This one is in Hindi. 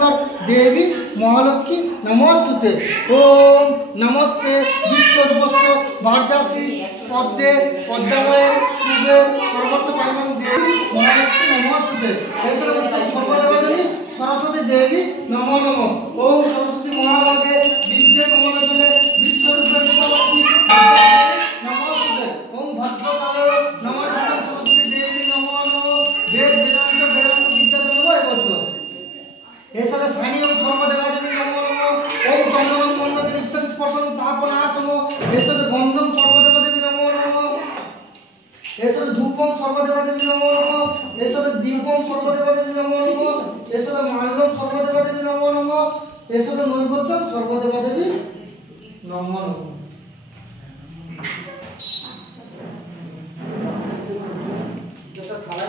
अलंकार देवी महालक्ष्मी नमोस्तुते। ओम नमस्ते विश्वरूपस्य भार्यासि पद्मे पद्मालये शुभे सर्वत्र पाइमां देवी महालक्ष्मी नमोस्तुते। ऐसा सर्वदेवतानि सरस्वती देवी नमो नमः। ओम सरस्वती महाभागे विद्या कमलजने विश्वरूपे विश्वलक्ष्मी नमोस्तुते। ओम भद्रकाले नमो सरस्वती देवी नमो नमः। वेद वेदांत वेदांत विद्या नमो एवं ऐसा सानी और सर्वदेवतानि नमो नमः। ओम चंदनम मंगल नित्यं स्पर्शं पापनाशनो ऐसा गंधम सर्वदेवतानि नमो नमः। ऐसा धूपम सर्वदेवतानि नमो नमः। ऐसा दीपम सर्वदेवतानि नमो नमः। ऐसा माल्यम सर्वदेवतानि नमो नमः। ऐसा नैवेद्यम सर्वदेवतानि नमो नमः। जैसा खाला